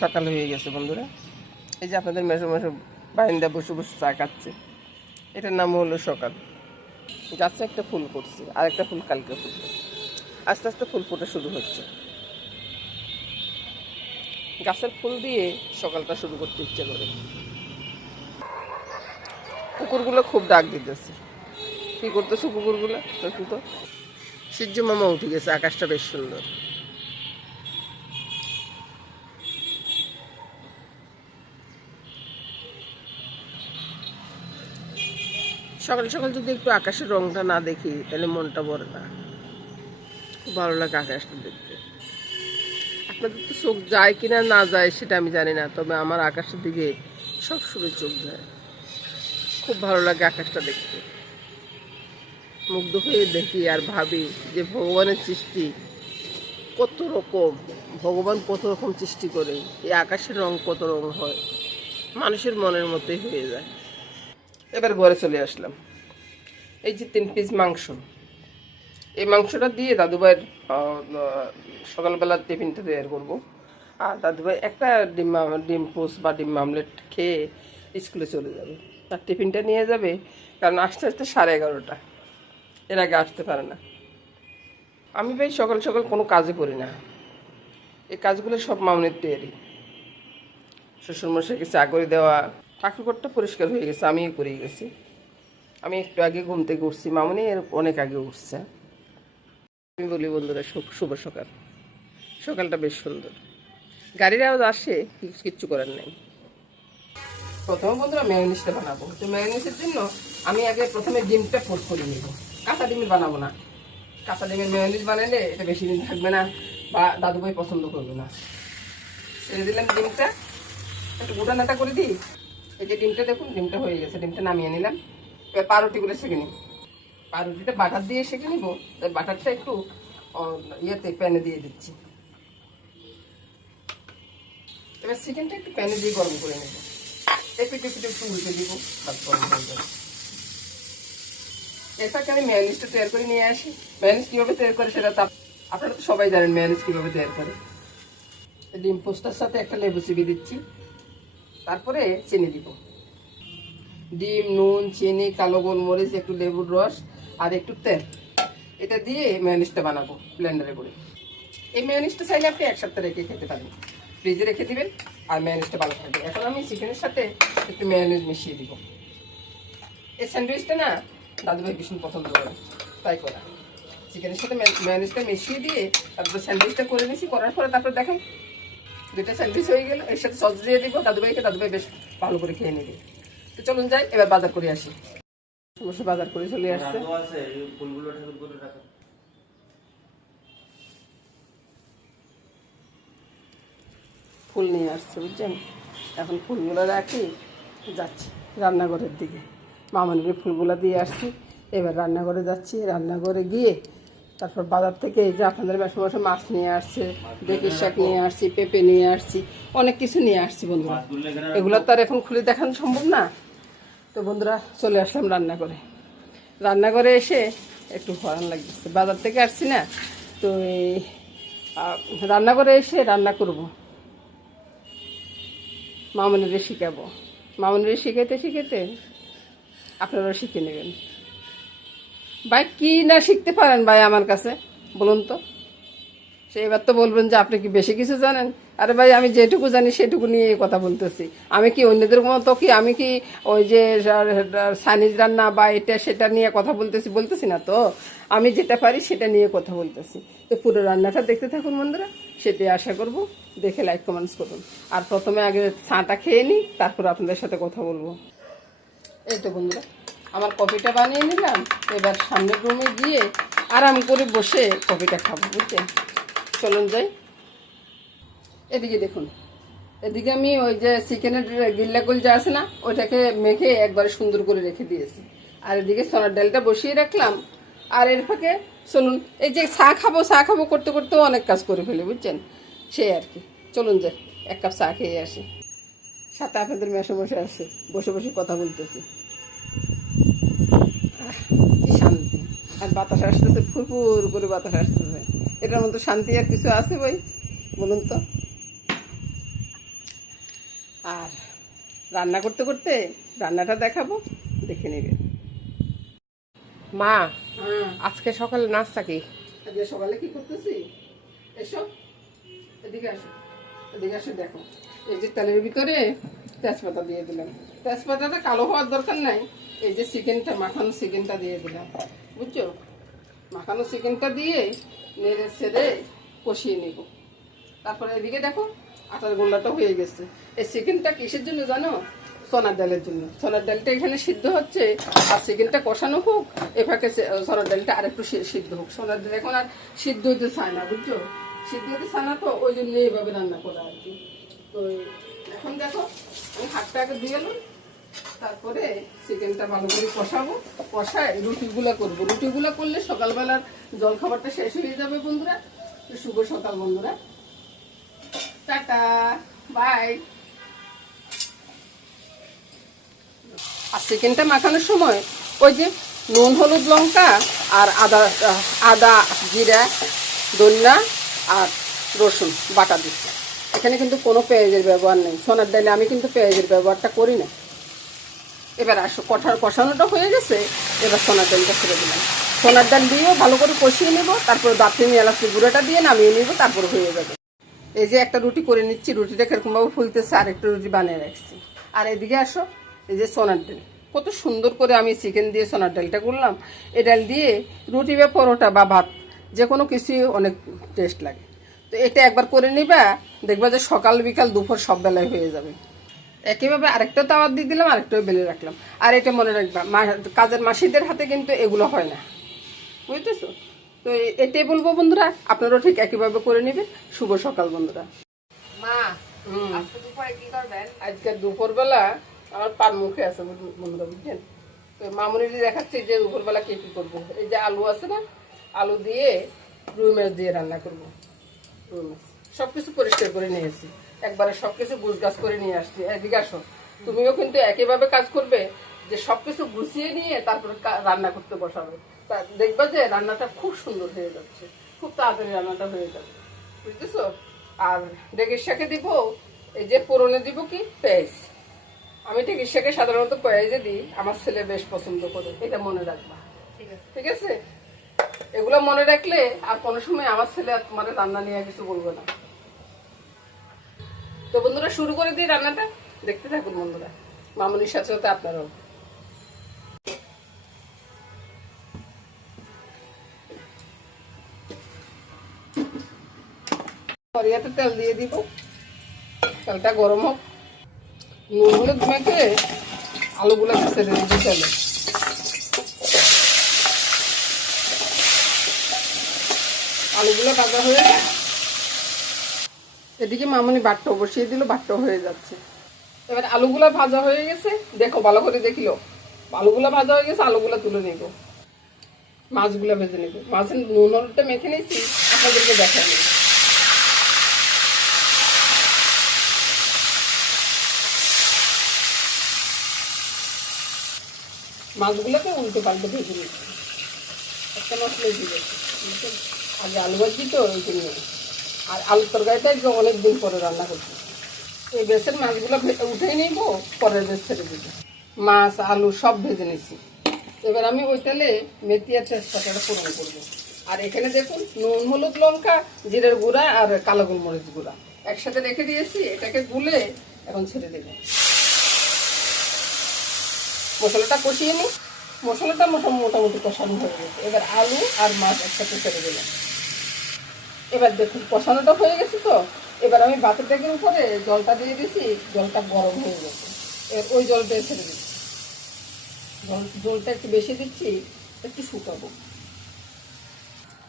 সকাল হয়ে গেছে বন্ধুরা। এই যে আপনাদের মেশো মেশো বারিন্দা বসে বসে চা খাচ্ছে, এটার নাম হলো সকাল। গাছে একটা ফুল ফুটছে, আর একটা ফুল কালকে ফুটবে, আস্তে আস্তে ফুল ফোটা শুরু হচ্ছে। গাছের ফুল দিয়ে সকালটা শুরু করতে ইচ্ছে করে। কুকুরগুলো খুব ডাক দিতেছে। কি করতেছে কুকুরগুলো দেখুন তো। সূর্য মামা উঠে গেছে, আকাশটা বেশ সুন্দর। সকাল সকাল যদি একটু আকাশের রংটা না দেখি তাহলে মনটা ভরে না। খুব ভালো লাগে আকাশটা দেখতে। আপনাদের তো চোখ যায় কিনা না যায় সেটা আমি জানি না, তবে আমার আকাশের দিকে সবসময় চোখ যায়। খুব ভালো লাগে আকাশটা দেখতে। মুগ্ধ হয়ে দেখি আর ভাবি যে ভগবানের সৃষ্টি কত রকম, ভগবান কত রকম সৃষ্টি করে, এই আকাশের রং কত রং হয়, মানুষের মনের মতোই হয়ে যায়। এবার ঘরে চলে আসলাম। এই যে 3 পিস মাংস, এই মাংসটা দিয়ে দাদুভাইয়ের সকালবেলা টিফিনটা তৈরি করবো। আর দাদুভাই একটা ডিম পোস্ট বা ডিম আমলেট খেয়ে স্কুলে চলে যাবে। তার টিফিনটা নিয়ে যাবে, কারণ আস্তে আস্তে 11:30, এর আগে আসতে পারে না। আমি ভাই সকাল সকাল কোনো কাজই করি না, এই কাজগুলো সব মামনির তৈরি। শ্বশুরমশাইকে চা করে দেওয়া, ঠাকুরঘরটা পরিষ্কার হয়ে গেছে, আমিই করে গেছি। আমি একটু আগে ঘুম থেকে উঠছি, মামনি এর অনেক আগে উঠছে। আমি বলি বন্ধুরা শুভ সকাল। সকালটা বেশ সুন্দর, গাড়ির আওয়াজ আসে, কিচ্ছু করার নেই। প্রথমে বন্ধুরা মেয়োনিজটা বানাবো। তো মেয়োনিজের জন্য আমি আগে প্রথমে ডিমটা পোস্ট করে নিব। কাঁচা ডিমের বানাবো না, কাঁচা ডিমের মেয়োনিজ বানালে এটা বেশি দিন থাকবে না বা দাদুভাই পছন্দ করবে না। ছেড়ে দিলাম ডিমটা, একটু গোটা নাটা করে দিই। এই যে ডিমটা দেখুন, ডিমটা হয়ে গেছে, ডিমটা নামিয়ে নিলাম। এবার পাউরুটিগুলো সেঁকে নিই। পাউরুটিটা বাটার দিয়ে সেঁকে নিব, তাই বাটারটা একটু ইয়েতে প্যানে দিয়ে দিচ্ছি। এবার চিকেনটা একটু প্যানে দিয়ে গরম করে নেব, একটু উল্টে দিব, গরম হয়ে যাবে। এটাকে আমি মেয়োনিজটা তৈরি করে নিয়ে আসি। মেয়োনিজ কীভাবে তৈরি করে সেটা তো আপনারা তো সবাই জানেন, মেয়োনিজ কীভাবে তৈরি করে। ডিম পোস্টার সাথে একটা লেবু চিবি দিচ্ছি, তারপরে চিনি দিব। ডিম, নুন, চিনি, কালো গোলমরিচ, একটু লেবুর রস আর একটু তেল, এটা দিয়ে মেয়োনিজটা বানাবো ব্লেন্ডারে করে। এই মেয়োনিজটা চাইলে আপনি 1 সপ্তাহ রেখে খেতে পারেন, ফ্রিজে রেখে দিবেন আর মেয়োনিজটা ভালো থাকবে। এখন আমি চিকেনের সাথে একটু মেয়োনিজ মিশিয়ে দিব। এই স্যান্ডউইচটা না দাদুভাই ভীষণ পছন্দ করে, তাই করা। চিকেনের সাথে মেয়োনিজটা মিশিয়ে দিয়ে তারপর স্যান্ডউইচটা করে নিয়েছি, করার পরে তারপর দেখেন 2টা স্যান্ডউইচ হয়ে গেল। এর সাথে সস দিয়ে দিব দাদুভাইকে, দাদুভাই বেশ ভালো করে খেয়ে নেবে। তো চলুন যাই, এবার বাজার করে আসি। বসে বাজার করে চলে আসছে। ফুল নিয়ে আসছে বুঝছেন, এখন ফুলগুলো রাখি, যাচ্ছি রান্নাঘরের দিকে। মামনির ফুলগুলো দিয়ে আসছি, এবার রান্নাঘরে যাচ্ছি। রান্নাঘরে গিয়ে তারপর বাজার থেকে এই যে আপনাদের মাসে মাসে মাছ নিয়ে আসছে, বেগুন শাক নিয়ে আসছি, পেঁপে নিয়ে আসছি, অনেক কিছু নিয়ে আসছি বন্ধুরা। এগুলো তো আর এখন খুলে দেখানো সম্ভব না। তো বন্ধুরা চলে আসলাম রান্নাঘরে। রান্নাঘরে এসে একটু হরান লাগছে, বাজার থেকে আসছি না, তো এই রান্নাঘরে এসে রান্না করব। মামনিরে শিখাবো, মামনিরে শিখাইতে শিখাইতে আপনারাও শিখে নেবেন। ভাই কি না শিখতে পারেন ভাই আমার কাছে বলুন তো। সে এবার তো বলবেন যে আপনি কি বেশি কিছু জানেন। আরে ভাই আমি যেটুকু জানি সেটুকু নিয়ে কথা বলতেছি। আমি কি অন্যদের মতো কি আমি কি ওই যে চাইনিজ রান্না বা এটা সেটা নিয়ে কথা বলতেছি না তো। আমি যেটা পারি সেটা নিয়ে কথা বলতেছি। তো পুরো রান্নাটা দেখতে থাকুন বন্ধুরা, সেটাই আশা করব। দেখে লাইক কমেন্টস করুন। আর প্রথমে আগে চাটা খেয়ে নিই, তারপর আপনাদের সাথে কথা বলবো। এই তো বন্ধুরা আমার কফিটা বানিয়ে নিলাম, এবার সামনের রুমে গিয়ে আরাম করে বসে কফিটা খাবো বুঝছেন। চলুন যাই। এদিকে দেখুন, এদিকে আমি ওই যে চিকেনের গিল্লা গোল যা আছে না, ওইটাকে মেখে একবারে সুন্দর করে রেখে দিয়েছি। আর এদিকে সোনার ডালটা বসিয়ে রাখলাম। আর এর ফাঁকে চলুন এই যে চা খাবো করতে করতেও অনেক কাজ করে ফেলি বুঝছেন, সেই আর কি। চলুন যাই 1 কাপ চা খেয়ে আসি, সাথে আপনাদের মেশো বসে আসে, বসে বসে কথা বলতেছি। কি শান্তি, আর বাতাস আসতেছে, ফুরফুর করে বাতাস আসতেছে। এটার মতো শান্তি আর কিছু আছে ভাই বলুন তো। আর রান্না করতে করতে রান্নাটা দেখাবো, দেখে নেবে। মা, হ্যাঁ, আজকে সকালে নাস্তা কি? আজকে সকালে কি করতেছি, এসো এদিকে আসো, এদিকে আসো। দেখো, এই যে তেলের ভিতরে তেজপাতা দিয়ে দিলাম। তেজপাতাটা কালো হওয়ার দরকার নাই। এই যে চিকেনটা, মাখানো চিকেনটা দিয়ে দিলাম, বুঝছো? মাখানো চিকেনটা দিয়ে নেড়ে ছেড়ে কষিয়ে নেব। তারপরে এদিকে দেখো, আটার গোল্লাটা হয়ে গেছে। এই চিকেনটা কিসের জন্য জানো? সোনার ডালের জন্য। সোনার ডালটা এখানে সিদ্ধ হচ্ছে, আর চিকেনটা কষানো হোক, এভাবে সোনার ডালটা আরেকটু সিদ্ধ হোক। সোনার ডাল এখন আর সিদ্ধ হতে চায় না, বুঝছো? সিদ্ধ হতে চায় না, তো ওই জন্য এইভাবে রান্না করা আর কি। তো এখন দেখো, আমি হাতটা আগে ধুয়ে এলাম, তারপরে চিকেনটা ভালো করে কষাবো। কষায় রুটিগুলা করবো। রুটিগুলা করলে সকালবেলার জলখাবারটা শেষ হয়ে যাবে বন্ধুরা। শুভ সকাল বন্ধুরা, টাটা, বাই। আর চিকেনটা মাখানোর সময় ওই যে নুন, হলুদ, লঙ্কা আর আদা, আদা, জিরা, ধনিয়া আর রসুন বাটা দিচ্ছি। এখানে কিন্তু কোনো পেঁয়াজের ব্যবহার নেই। সোনার ডালে আমি কিন্তু পেঁয়াজের ব্যবহারটা করি না। এবার আসো, কষানোটা হয়ে গেছে, এবার সোনার ডালটা ছেড়ে দিলাম। সোনার ডাল দিয়েও ভালো করে কষিয়ে নেবো, তারপরে দারচিনি এলাচের গুঁড়োটা দিয়ে নামিয়ে নেবো, তারপর হয়ে যাবে। এই যে একটা রুটি করে নিচ্ছি, রুটিটা কিরকমভাবে ফুলতেছে, আর একটা রুটি বানিয়ে রাখছি। আর এদিকে আসো, এই যে সোনার ডাল, কত সুন্দর করে আমি চিকেন দিয়ে সোনার ডালটা করলাম। এই ডাল দিয়ে রুটি বা পরোটা বা ভাত যে কোনো কিছুই অনেক টেস্ট লাগে। তো এটা একবার করে নিবা, দেখবা যে সকাল বিকাল দুপুর সব বেলায় হয়ে যাবে। একইভাবে আরেকটা তাওয়া দিয়ে দিলাম, আরেকটাও বেলে রাখলাম। আর এটা মনে রাখবা, কাজের মাসিদের হাতে কিন্তু এগুলো হয় না, বুঝতেছো? তো এটাই বলবো বন্ধুরা, আপনারাও ঠিক একইভাবে করে নেবেন। শুভ সকাল বন্ধুরা। মা, আজকে দুপুরে কি করবেন? আজকে দুপুরবেলা আমার পান মুখে আছে বন্ধুরা, বুঝছেন? তো মামুনির দেখাচ্ছি যে দুপুরবেলা কি কি করবো। এই যে আলু আছে না, আলু দিয়ে রুই মাছ দিয়ে রান্না করবো। রুই মাছ সবকিছু পরিষ্কার করে নিয়েছি, একবারে সবকিছু গুছগাছ করে নিয়ে আসছি। এদিকে আসো, তুমিও কিন্তু একইভাবে কাজ করবে, যে সবকিছু গুছিয়ে নিয়ে তারপরে রান্না করতে বসাবে। তা দেখবা যে রান্নাটা খুব সুন্দর হয়ে যাচ্ছে, খুব তাড়াতাড়ি রান্নাটা হয়ে যাবে, বুঝতেছো? আর ডেকের শাকে দিব, এই যে পোড়নে দিব কি পেঁয়াজ। আমি ডেকের শাকে সাধারণত পেঁয়াজে দিই, আমার ছেলে বেশ পছন্দ করে, এটা মনে রাখবা, ঠিক আছে? এগুলো মনে রাখলে আর কোনো সময় আমার ছেলে আর তোমার রান্না নিয়ে কিছু বলবে না। তো বন্ধুরা, শুরু করে দিই রান্নাটা, দেখতে থাকুন বন্ধুরা, মামুনির সাথে সাথে আপনারাও। কড়াইতে তেল দিয়ে দিব, তেলটা গরম হোক। নুন হলুদ মেখে আলুগুলোকে ছেড়ে দিতে তেলে। আলুগুলো ভাজা হয়ে যায়, এদিকে মামুনি বাট্টাও বসিয়ে দিল, বাট্টাও হয়ে যাচ্ছে। এবার আলুগুলো ভাজা হয়ে গেছে, দেখো ভালো করে দেখিলো, আলুগুলো ভাজা হয়ে গেছে, আলুগুলো তুলে নেব, মাছগুলো ভেজে নেব। মাছের নুন হলুদটা মেখে নিয়েছি, আপনাদেরকে দেখাই। মাছগুলোকে উল্টে পাল্টে ভেজে নিচ্ছি, একটা মাছ লেগে গেছে। আগে আলু ভাজি তো ওই জন্য। আর আলুর তরকারিটা একদম অনেক দিন পরে রান্না করছি। এই বেসের মাছগুলো উঠেই নিব, পরের বেশ ছেড়ে দিব। মাছ আলু সব ভেজে নিচ্ছি। এবার আমি ওই তেলে মেথি আর তেজপাতাটা ফোড়ন করবো। আর এখানে দেখুন, নুন হলুদ লঙ্কা জিরের গুঁড়া আর কালো গোলমরিচ গুঁড়া একসাথে রেখে দিয়েছি, এটাকে গুলে এখন ছেড়ে দেবো। মশলাটা কষিয়ে নিই। মশলাটা মোটামুটি কষানো হয়ে গেছে, এবার আলু আর মাছ একসাথে ছেড়ে দিলাম। এবার দেখুন কষানোটা হয়ে গেছে, তো এবার আমি বাতের ডেকের উপরে জলটা দিয়ে দিছি, জলটা গরম হয়ে গেছে, এবার ওই জলটা ছেড়ে দিচ্ছি। জলটা একটু বেশি দিচ্ছি, একটু শুকাবো।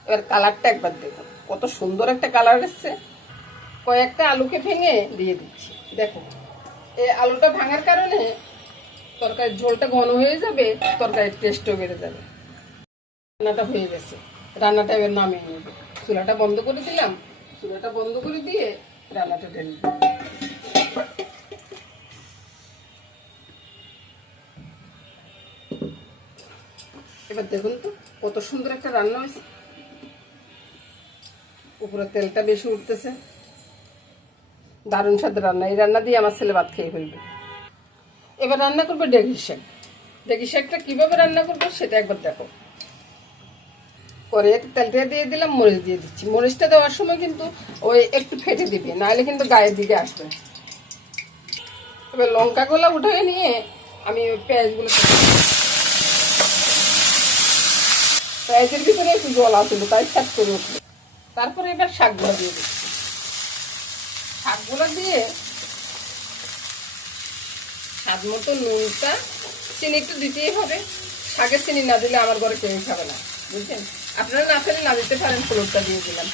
এবার কালারটা একবার দেখুন, কত সুন্দর একটা কালার এসছে। কয়েকটা আলুকে ভেঙে দিয়ে দিচ্ছি, দেখো এই আলুটা ভাঙার কারণে তরকারির ঝোলটা ঘন হয়ে যাবে, তরকারির টেস্টও বেড়ে যাবে। রান্নাটা হয়ে গেছে, রান্নাটা এবার নামিয়ে নেব। চুলাটা বন্ধ করে দিলাম, চুলাটা বন্ধ করে দিয়ে রান্নাটা ঢেলে দিলাম। এবার দেখুন তো কত সুন্দর একটা রান্না হয়েছে, উপরে তেলটা বেশি উঠতেছে। দারুণ স্বাদের রান্না, এই রান্না দিয়ে আমার ছেলে ভাত খেয়ে ফেলবে। এবার রান্না করবো ডেগির শাক। ডেগির শাকটা কীভাবে রান্না করবো সেটা একবার দেখো। করে তেলটা দিয়ে দিলাম, মরিচ দিয়ে দিচ্ছি। মরিচটা দেওয়ার সময় কিন্তু ওই একটু ফেটে দিবে, নাহলে কিন্তু গায়ের দিকে আসবে। এবার লঙ্কাগুলো উঠে নিয়ে আমি ওই পেঁয়াজগুলো, পেঁয়াজের ভিতরে একটু জল আসলো, তাই ফ্যাট করে উঠলো। তারপরে এবার শাকগুলো দিয়ে দিচ্ছি। শাকগুলো দিয়ে স্বাদ মতো নুনটা, চিনি একটু দিতেই হবে। শাকে চিনি না দিলে আমার ঘরে কেউই খাবে না, বুঝছেন। আপনারা না খেলে না দিতে পারেন, হলুদটা দিয়ে দিলাম।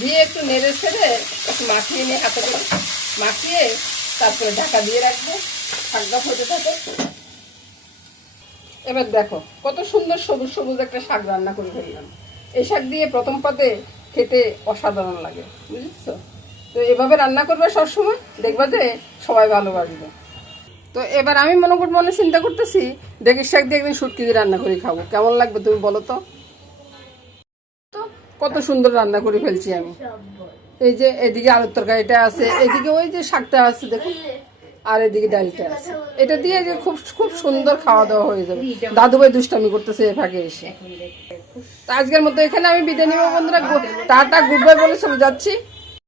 দিয়ে একটু নেড়ে ছেড়ে একটু মাখিয়ে নিয়ে হাতে করে মাখিয়ে তারপরে ঢাকা দিয়ে রাখবো, শাকটা হতে থাকে। এবার দেখো কত সুন্দর সবুজ সবুজ একটা শাক রান্না করে ফেললাম। এই শাক দিয়ে প্রথম পাতে খেতে অসাধারণ লাগে, বুঝেছো। তো এভাবে রান্না করবে সবসময়, দেখবা যে সবাই ভালোবাসবে। তো এবার আমি মনে চিন্তা করতেছি ডেগির শাক দিয়ে একদিন শুটকি দিয়ে রান্না করে খাবো, কেমন লাগবে তুমি বলো তো। কত সুন্দর রান্না করে ফেলছি আমি। এই যে এদিকে আলুর তরকারিটা আছে, এদিকে ওই যে শাকটা আছে দেখুন, আর এদিকে ডালটা আছে। এটা দিয়ে যে খুব খুব সুন্দর খাওয়া দাওয়া হয়ে যাবে। দাদু ভাই দুষ্টামি করতেছে এ ফাঁকে এসে। তো আজকের মতো এখানে আমি বিদায় নিব বন্ধুরা। টাটা, গুড বাই বলে চলে যাচ্ছি।